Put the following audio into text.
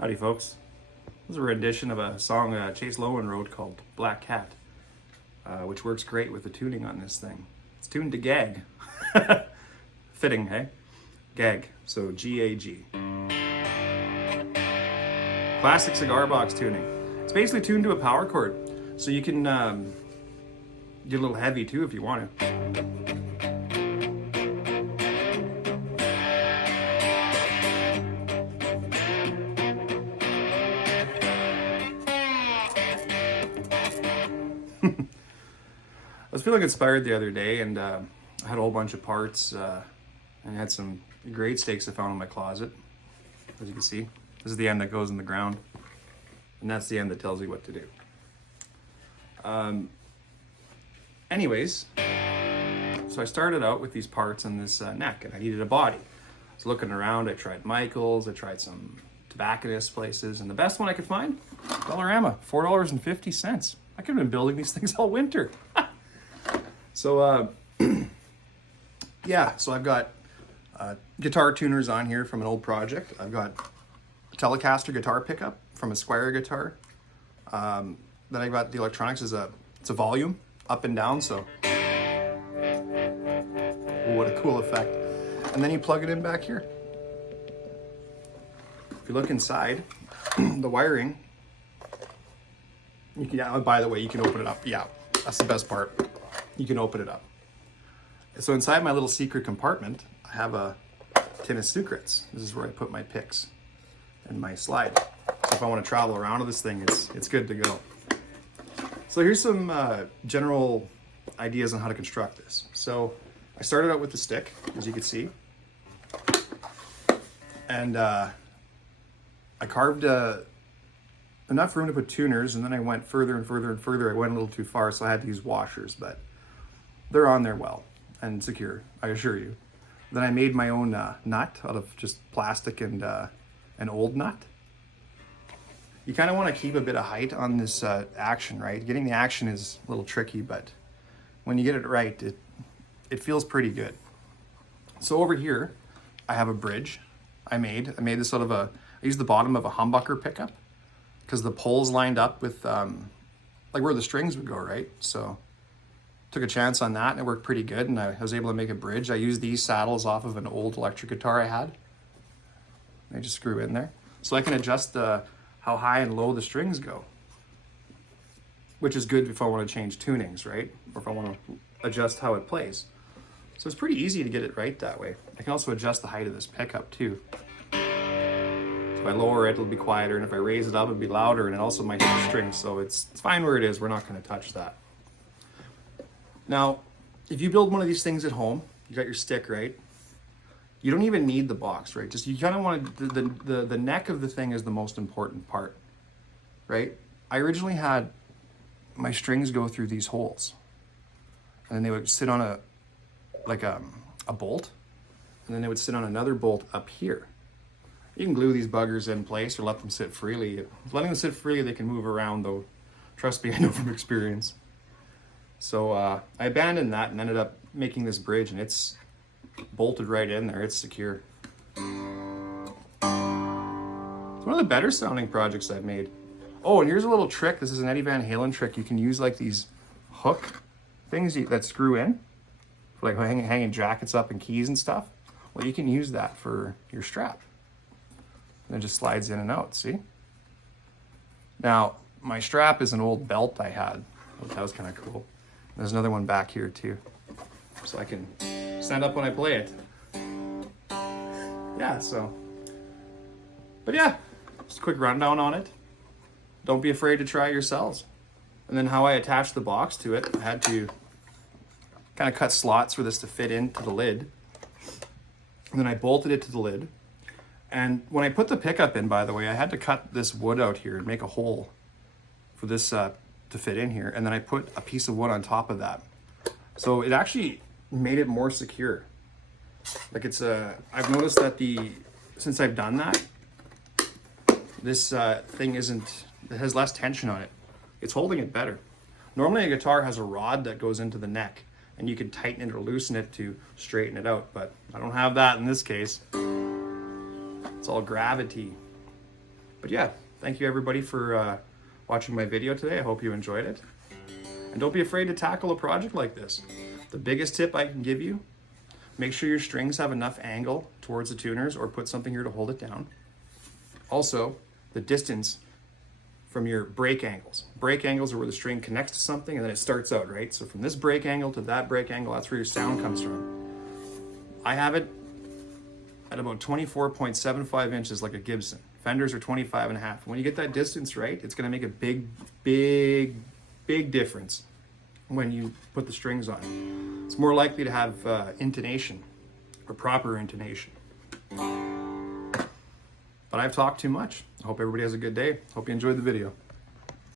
Howdy folks. This is a rendition of a song Chase Lowen wrote called Black Cat, which works great with the tuning on this thing. It's tuned to gag. Fitting, hey? Gag, so G-A-G. Classic cigar box tuning. It's basically tuned to a power chord, so you can get a little heavy too if you want to. I was feeling inspired the other day, and I had a whole bunch of parts and had some grade stakes I found in my closet. As you can see, this is the end that goes in the ground, and that's the end that tells you what to do. Anyways, so I started out with these parts on this neck, and I needed a body. I was looking around, I tried Michael's, I tried some tobacconist places, and the best one I could find, Dollarama, $4.50. I could have been building these things all winter. So, yeah, so I've got guitar tuners on here from an old project. I've got a Telecaster guitar pickup from a Squire guitar. Then I got the electronics it's a volume up and down, so ooh, what a cool effect. And then you plug it in back here. If you look inside, the wiring, you can, yeah, by the way, you can open it up. Yeah, that's the best part. You can open it up. So inside my little secret compartment, I have a tin of Sucrets. This is where I put my picks and my slide. So if I want to travel around with this thing, it's good to go. So here's some general ideas on how to construct this. So I started out with the stick, as you can see. And I carved enough room to put tuners, and then I went further and further and further. I went a little too far, so I had to use washers, but they're on there well and secure, I assure you. Then I made my own nut out of just plastic and an old nut. You kind of want to keep a bit of height on this action, right? Getting the action is a little tricky, but when you get it right, it feels pretty good. So over here, I have a bridge I made this out of I used the bottom of a humbucker pickup because the poles lined up with like where the strings would go, right? So took a chance on that and it worked pretty good, and I was able to make a bridge. I used these saddles off of an old electric guitar I had. They just screw in there. So I can adjust how high and low the strings go, which is good if I want to change tunings, right? Or if I want to adjust how it plays. So it's pretty easy to get it right that way. I can also adjust the height of this pickup too. So if I lower it, it'll be quieter, and if I raise it up, it'll be louder, and it also might hit the strings. So it's fine where it is. We're not going to touch that. Now, if you build one of these things at home, you got your stick, right? You don't even need the box, right? Just you kind of want to, the neck of the thing is the most important part, right? I originally had my strings go through these holes, and then they would sit on a bolt, and then they would sit on another bolt up here. You can glue these buggers in place or let them sit freely. Letting them sit freely, they can move around though. Trust me, I know from experience. So I abandoned that and ended up making this bridge, and it's bolted right in there. It's secure. It's one of the better sounding projects I've made. Oh, and here's a little trick. This is an Eddie Van Halen trick. You can use like these hook things that screw in for like hanging jackets up and keys and stuff. Well, you can use that for your strap. And it just slides in and out, see? Now, my strap is an old belt I had. That was kind of cool. There's another one back here too, so I can stand up when I play it. Yeah, so, but yeah, just a quick rundown on it. Don't be afraid to try it yourselves. And then how I attached the box to it, I had to kind of cut slots for this to fit into the lid. And then I bolted it to the lid. And when I put the pickup in, by the way, I had to cut this wood out here and make a hole for this to fit in here, and then I put a piece of wood on top of that. So it actually made it more secure. Like I've noticed that since I've done that, this thing it has less tension on it. It's holding it better. Normally a guitar has a rod that goes into the neck, and you can tighten it or loosen it to straighten it out, but I don't have that in this case. It's all gravity. But yeah, thank you everybody for watching my video today. I hope you enjoyed it. And don't be afraid to tackle a project like this. The biggest tip I can give you, make sure your strings have enough angle towards the tuners, or put something here to hold it down. Also, the distance from your break angles. Break angles are where the string connects to something and then it starts out, right? So from this break angle to that break angle, that's where your sound comes from. I have it at about 24.75 inches like a Gibson. Fenders are 25 and a half. When you get that distance right, it's gonna make a big difference when you put the strings on. It's more likely to have intonation, or proper intonation. But I've talked too much. I hope everybody has a good day. Hope you enjoyed the video.